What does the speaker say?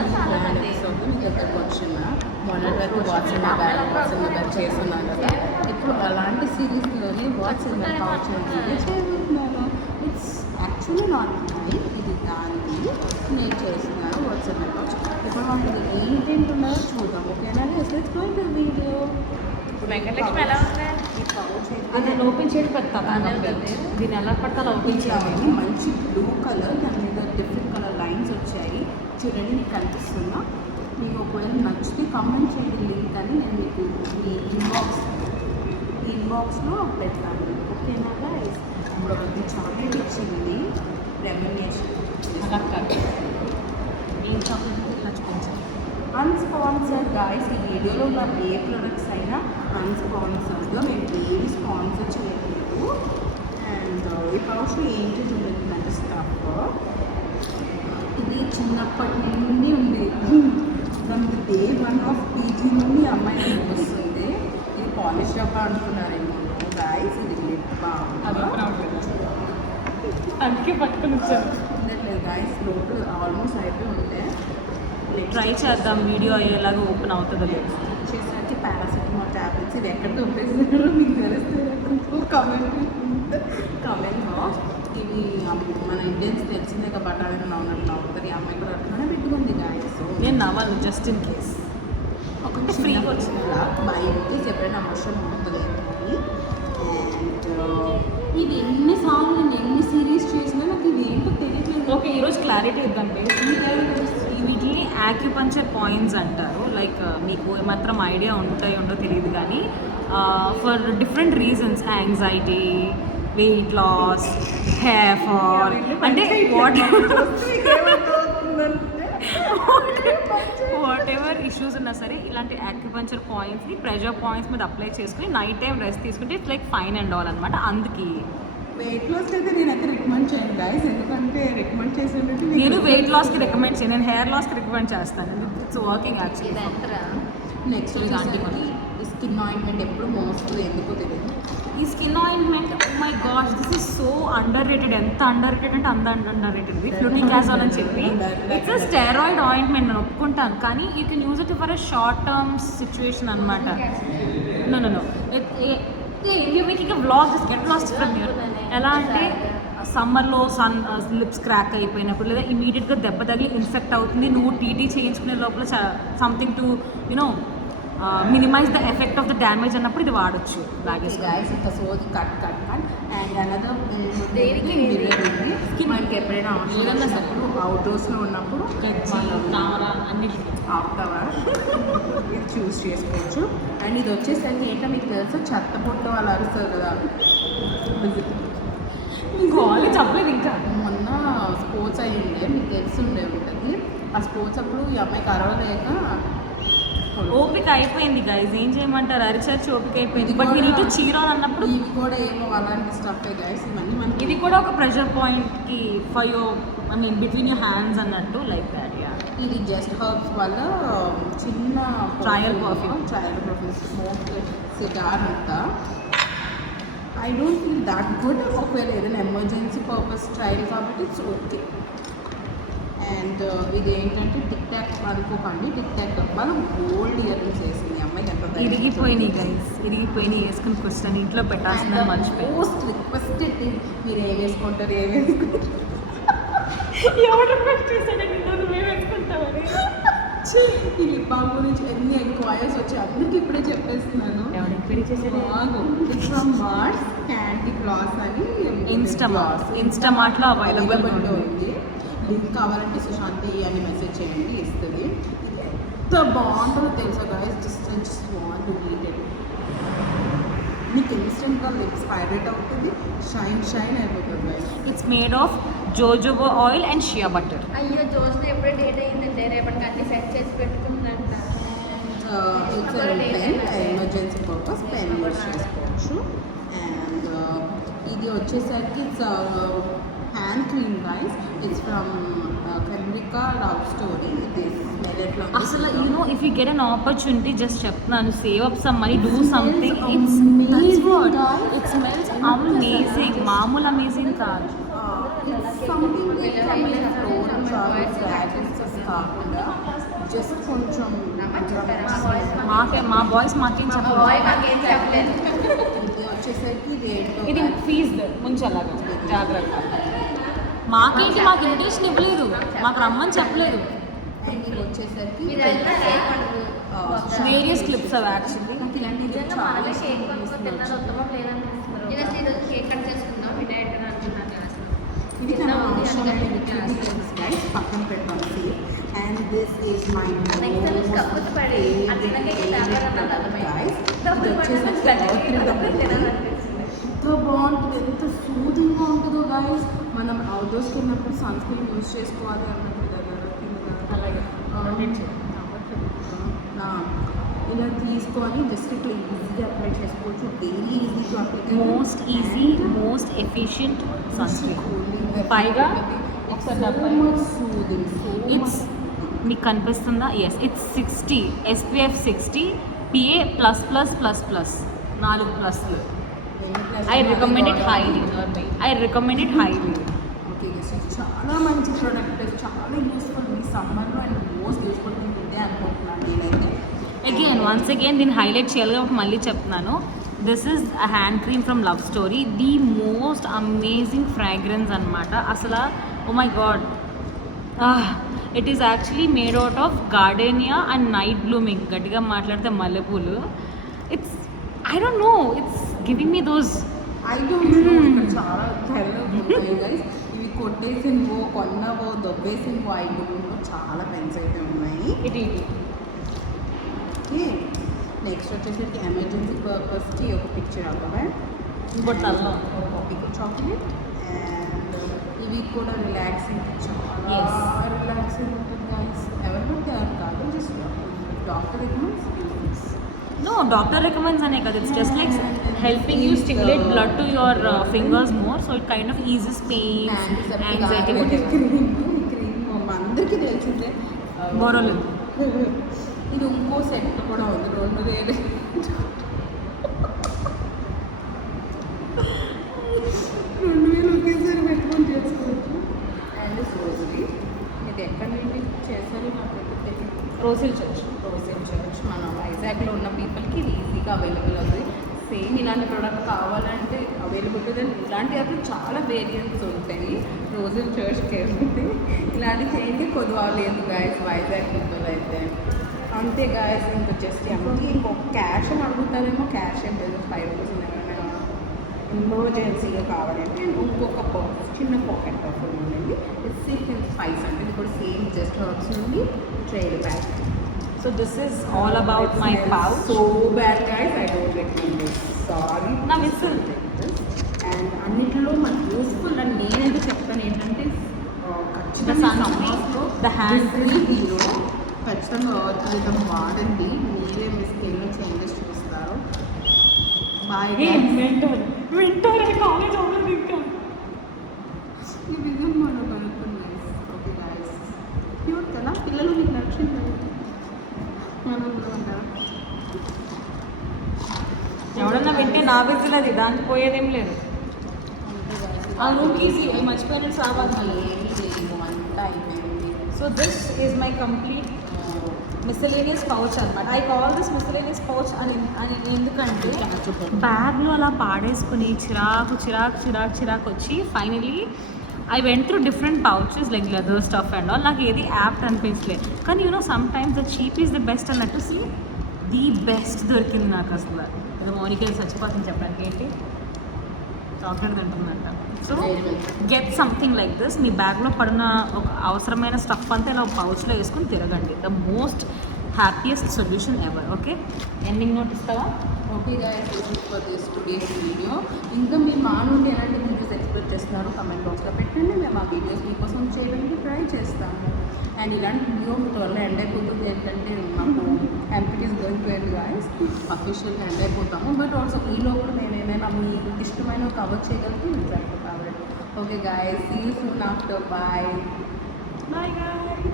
Episode మీ దగ్గరకు వచ్చిన మొన్నటి వరకు వాట్సాప్ బ్యాగ్ చేస్తున్నాను కదా. ఇప్పుడు అలాంటి సిరీస్లోని వాట్సాప్ పౌచ్ అనేది చేయబోతున్నాను. ఇట్స్ యాక్చువల్లీ నాట్ మై, ఇది దానికి నేను చేస్తున్నాను వాట్సాప్ పౌచ్. ఇప్పుడు మనం ఇది ఏంటేంటి ఉన్నారో చూద్దాం. ఓకేనా? Let's go to video. Venkatalakshmi ఎలా ఉంది? ఈ పౌచ్ అది ఓపెన్ చేసి పెడతా. దీన్ని ఎలా పడతా ఓపెన్ చేయాలి. మంచి బ్లూ కలర్, దాని మీద డిఫరెంట్ కలర్ లైన్స్ వచ్చాయి. చూడండి, మీకు కనిపిస్తుందా? మీకు ఒకవేళ నచ్చితే కామెంట్ చేయండి లింక్ అని నేను మీకు మీ ఇన్బాక్స్లో పెడతాను. ఓకేనా గైస్? ఇప్పుడు ఒకటి చాక్లెట్ ఇచ్చింది, రెమ్యునేషన్ అలా కాదు, ఏం చాక్లెట్ ఇలా చూపించాలి. అన్స్పాన్సర్డ్ గాయస్. ఈ వీడియోలో ఉన్న ఏ ప్రొడక్ట్స్ అయినా అన్స్పాన్సర్డ్గా మేము ఏది స్పాన్సర్ చేయట్లేదు. అండ్ ఈ పౌచ్లో ఏంటి చూడండి, స్టఫ్ ఇది చిన్నప్పటి నుండి ఉంది. From the day 1 of PG నుండి అమ్మాయి వస్తుంది. ఇది పాలిష్ డబ్బా అనుకున్నారేమో గాయస్. ఇది లిప్ బామ్, అందుకే పట్టుకుని వచ్చాను. ఉండట్లేదు గాయస్, లోపల ఆల్మోస్ట్ అయిపోయి ఉంటే ట్రై చేద్దాం వీడియో అయ్యేలాగా ఓపెన్ అవుతుందో లేదు. చేసరికి పారాసిటమాల్ ట్యాబ్లెట్స్ ఇవి ఎక్కడ దొరికేసినారో మీకు తెలుస్తుంది. కమెంట్లో ఇవి మన ఇండియన్స్ తెలిసిందే బఠానీ నవ్వుతుంది. ఈ అమ్మాయి కూడా అట్లనే పెట్టుకుంది గాయస్. నేను నవ్వాలి జస్ట్ ఇన్ కేస్. ఒక ఫ్రీగా వచ్చింది బై రూపీస్ ఎప్పుడైనా అవసరం ఉంటుంది. అండ్ ఇది ఎన్నిసార్లు నేను ఎన్ని సిరీస్ చేసినా నాకు ఇది ఏంటో తెలియట్లేదు. ఓకే, ఈరోజు క్లారిటీ ఇద్దండి. వీటిని యాక్యుపంచర్ పాయింట్స్ అంటారు. లైక్ మీకు ఏమాత్రం ఐడియా ఉండో తెలియదు కానీ for different reasons, anxiety, weight loss, hair fall, అంటే వాట్ ఎవర్ ఇష్యూస్ ఉన్నా సరే ఇలాంటి యాక్యుపంచర్ పాయింట్స్ని ప్రెషర్ పాయింట్స్ మీద అప్లై చేసుకుని నైట్ టైం రెస్ట్ తీసుకుంటే it's like fine and all అనమాట. అందుకే వెయిట్ లాస్ అయితే నేనైతే రికమెండ్ చేయను గాయస్, ఎందుకంటే రికమెండ్ చేసేది నేను వెయిట్ లాస్కి రికమెండ్ చేయను, నేను హెయిర్ లాస్కి రికమెండ్ చేస్తాను. It's working actually. నెక్స్ట్ ఈ స్కిన్ ఆయింట్మెంట్ ఎప్పుడు మోస్తుంది, ఎందుకో తెలియదు. ఈ skin ointment, oh my gosh, this is so underrated. ఎంత అండర్ రేటెడ్ అంటే అండర్ రేటెడ్. ఫ్లూటిక్ యాసిడ్ అని చెప్పి ఇట్స్ అ స్టెరాయిడ్ ఆయింట్మెంట్, నేను ఒప్పుకుంటాను. కానీ you can use it for a short term situation అనమాట. No you're making a vlog, just get lost from here. ఎలా అంటే సమ్మర్లో లిప్స్ క్రాక్ అయిపోయినప్పుడు లేదా ఇమీడియట్గా దెబ్బ తగిలి ఇన్ఫెక్ట్ అవుతుంది, నువ్వు టీటీ చేయించుకునే లోపల something to you know minimize the effect of the damage అన్నప్పుడు ఇది వాడచ్చు. గాయస్ ఇంత సోది కట్ అండ్ అనదర్ మనకి ఎప్పుడైనా అవసరం అవుట్డోర్స్లో ఉన్నప్పుడు ఇది చూస్ చేసుకోవచ్చు. అండ్ ఇది వచ్చేసరికి ఏంటో మీకు తెలుసు, చెత్త పొట్టు వాళ్ళు అరుస్తారు కదా, చెప్పలేదు. ఇంకా మొన్న స్పోర్ట్స్ అయ్యిండే, మీకు తెలిసి ఉంటుంది. ఆ స్పోర్ట్స్ అప్పుడు ఈ అమ్మాయికి అరవలేక ఓపిక అయిపోయింది గైజ్, ఏం చేయమంటారు, అరిచర్చి ఓపిక అయిపోయింది. But we need to cheer on అన్నప్పుడు ఇవి కూడా ఏమో అలాంటి స్టఫ్ గైస్. ఇవన్నీ మనకి ఇది కూడా ఒక ప్రెషర్ పాయింట్కి for your I mean between your hands అన్నట్టు లైక్ దాట్. యా, ఇది జస్ట్ హర్బ్స్ వల్ల చిన్న ట్రయల్ పర్ఫ్యూమ్ స్మోక్ సిగార్ అంతా. I don't feel that good. ఒకవేళ ఏదైనా ఎమర్జెన్సీ పర్పస్ ట్రయల్ కాబట్టి ఇట్స్ ఓకే. అండ్ ఇది ఏంటంటే టిక్ టాక్ అనుకోకండి, టిక్ టాక్ మనం గోల్డ్ ఇయర్ రింగ్స్ వేసింది అమ్మాయికి. ఎంత ఇరిగిపోయినాయి గైస్, ఇరిగిపోయినాయి, వేసుకుని కూర్చొని ఇంట్లో పెట్టాల్సిందని మర్చిపోయి. మోస్ట్ రిక్వెస్టెడ్ మీరు ఏం వేసుకుంటారు, ఏం వేసుకుంటారు, ఎవరు రిక్వెస్ట్ చేశాడండి నువ్వే వేసుకుంటావని. ఈ లిప్ బామ్ గురించి ఎన్ని ఎంక్వైరీస్ వచ్చి అన్నిటి ఇప్పుడే చెప్పేస్తున్నాను. ఫ్రమ్ మార్స్ క్యాండీ ఫ్లాస్ అని ఇన్స్టామార్ట్లో అవైలబుల్ ఉంది. లింక్ కావాలంటే సుశాంతి అని మెసేజ్ చేయండి, ఇస్తుంది. ఎంత బాగుంటుందో తెలుసా guys, just want to eat it. మీకు ఇన్స్టెంట్గా లిప్స్ హైడ్రేట్ అవుతుంది, షైన్ అయిపోతుంది guys. It's made of jojoba oil and shea butter. అయ్యో జోస్లో ఎప్పుడే డేట్ అయ్యిందంటే రేపటికి అన్ని సెట్ చేసి పెట్టుకుందంట. It's pen, emergency purpose pen use చేసుకోవచ్చు. అండ్ ఇది వచ్చేసరికి it's hand cream guys. It's from Kimirica love story. ఇది స్మెల్ ఎట్లా ఉంది? అసలు if you get an opportunity just చెప్తున్నాను, save up some money, do something. It smells amazing, మామూలు amazing కాదు. It's something like floral fragrances కాకుండా జస్ట్ కొంచెం మా బాయ్స్ మాకేం చెప్పలేదు. మాకేం చెప్పలేదు. ఇది వచ్చేసరికి ఇది ఫీజ్ ముంచి అలాగా జాగ్రత్త. మాకేంటి, మాకు ఇన్విటేషన్ ఇవ్వలేదు, మాకు రమ్మని చెప్పలేదు. అండ్ ఇది వచ్చేసరికి మీరంతా కేక్ పండుగ వేరియస్ క్లిప్స్ అవి యాక్చువల్లీ. నాకు ఇలాంటి నిజంగా చాలా మనమే కేక్ ఇష్టం. కొనుక్కొని తిన్నది ఉత్తమం లేదనిపిస్తున్నారు. నేను అసలు ఈరోజు కేక్ కట్ చేసుకుందాం వినాయకుడు అనుకున్నాను నేను అసలు. ఇది చిన్న చాలా ఉంది అవసరమైన అందుకని things, guys. పక్కన పెడతాం safe. And this is my next time కప్పుతో పడి అట్లనే తాగాలన్నది అర్థమైంది. డబ్బులు పడిన తినాలనిపిస్తుంది. ఎంత బాగుంటుంది, ఎంత సూదింగ్గా ఉంటుందో గాయస్. మనం అవుట్డోర్స్కి వెళ్ళినప్పుడు సన్ స్క్రీన్ యూజ్ చేసుకోవాలి అన్నట్టు అలాగే ఇలా తీసుకొని జస్ట్ ఇట్లా ఈజీగా అప్లై చేసుకోవచ్చు. Daily easy to apply, most easy, most efficient sunscreen. పైగా ఒకసారి డబ్బా ఇట్స్ మీకు కనిపిస్తుందా? ఎస్, ఇట్స్ 60 SPF 60 PA++++, 4 ప్లస్లు. I recommend it highly. Okay, చాలా మంచి ప్రోడక్ట్, చాలా యూస్ఫుల్ ఈ సమ్మర్లో. అండ్ మోస్ట్ యూస్ఫుల్ థింగ్ ఇదే అనుకుంటున్నాను నేనైతే. వన్స్ అగైన్ దీన్ని హైలైట్ చేయాలి కాబట్టి మళ్ళీ చెప్తున్నాను. This is a hand cream from Love Story. The most amazing fragrance అనమాట. అసలు oh my God, it is actually made out of gardenia and night blooming. గట్టిగా మాట్లాడితే మల్లెపూలు. It's I don't know, it's giving me those. I don't know, ఇక్కడ చాలా ధరలు ఉన్నాయి guys. ఇవి కొట్టేసినవో కొన్నవో దొబ్బేసినవో ఐ డోంట్ నో, చాలా పెన్స్ అయితే ఉన్నాయి. ఇది ఓకే, నెక్స్ట్ వచ్చేసరికి ఎమర్జెన్సీ పర్పస్కి ఒక పిక్చర్ అవ్వవే, ఇంకోటి తల్లో కాపీకి చాక్లెట్. అండ్ ఇవి కూడా రిలాక్సింగ్, Yes. చాలా రిలాక్సింగ్ ఉంటుంది గైస్. ఎవరు పడితే ఎవరు కాదు, just doctor recommends. No, doctor recommends ane kada. It's just like helping you stimulate blood to your fingers more, so it kind of eases pain, anxiety, whatever. Cream అందరికీ తెలిసిందే. Borole. ఇది ఇంకో set కూడా ఉంది, 2000. 2000 ఒకేసారి పెట్టుకొని చేసుకోవచ్చు. అండ్ సోజరీ ఇది ఎక్కడి నుండి చేశారు నాకైతే తెలియదు. Rosil Church. మన వైజాగ్లో ఉన్న పీపుల్కి ఇది ఈజీగా అవైలబుల్ అవుతుంది. సేమ్ ఇలాంటి ప్రోడక్ట్ కావాలంటే అవైలబుల్ ఉంటుంది. ఇలాంటి అప్పుడు చాలా వేరియంట్స్ ఉంటాయి. రోజులు చర్చ్కి వెళ్తే ఇలాంటి చేయండి కొద్దివాలేదు గాయస్ వైజాగ్ పీపుల్ అయితే. అంతే గాయస్, ఇంకా జస్ట్ ఎంకి ఇంకొక క్యాష్ అని అడుగుతారేమో. క్యాష్ ఏం లేదు, 5 రూపీస్ ఏమైనా ఎమర్జెన్సీగా కావాలంటే ఇంకొక చిన్న పాకెట్ ఆఫర్ ఉండండి. సీక్వెన్స్ స్పైస్ అంటే ఇది కూడా సేమ్ జస్ట్ హర్బ్స్ నుండి trail bag. So this is all about my pouch. So bad guys, I don't recommend this. Sorry. నా మిస్సెల్. అండ్ అన్నిటిలో మనకు యూస్ఫుల్ అని నేనైతే చెప్తాను ఏంటంటే ఖచ్చితంగా సమ్మర్స్లో The hand హీరో ఖచ్చితంగా అర్థం వాడండి. మీరే మీ స్కిన్లో చేంజెస్ చూస్తారు. బాయ్ వింటర్ కాలేజ్ అవ్వలేదు ఇంకా. ఈ విజన్ మనం కనుక్కున్నాయి. ఓకే గాయస్, క్యూట్ కదా పిల్లలు, మీకు నచ్చింది మనం ఉంటారా? ఎవడన్నా వింటే నా విజిల్ అది, దానికి పోయేదేం లేదు. ఆ రూమ్కి మర్చిపోయిన రావాలి. So this is my complete miscellaneous pouch అనమాట. I call this miscellaneous pouch అని ఎందుకంటే బ్యాగ్లో అలా పాడేసుకుని చిరాకు వచ్చి finally I went through different pouches like leather stuff and all. నాకు ఏది యాప్ట్ అనిపించలేదు. కానీ sometimes the cheap is the best అన్నట్టు. ది బెస్ట్ దొరికింది నాకు అసలు. మౌనిక చచ్చిపోతుంది చెప్పడానికి, ఏంటి చాక్లెట్ తింటుందంట. So get something like this. మీ బ్యాగ్లో పడిన ఒక అవసరమైన స్టఫ్ అంతా ఇలా పౌచ్లో వేసుకొని తిరగండి. The most happiest solution ever. Okay, ending note ఇస్తావా? Okay guys, for this today's video. ఇంకా మీరు మా నుండి ఎలాంటి వీడియోస్ ఎక్స్పెక్ట్ చేస్తున్నారో కమెంట్ బాక్స్లో పెట్టండి. మేము ఆ వీడియోస్ మీకోసం చేయడానికి ట్రై చేస్తాము. అండ్ ఇలాంటి వీడియో త్వరలో ఎండ్ అయిపోతుంది. ఏంటంటే మాకు empties going to end guys అఫీషియల్గా ఎండ్ అయిపోతాము. బట్ ఆల్సో ఈ లోపల మేము ఏమైనా మీ ఇష్టమైన కవర్ చేయగలిగితే మీరు okay guys, see you soon after. Bye. Bye guys.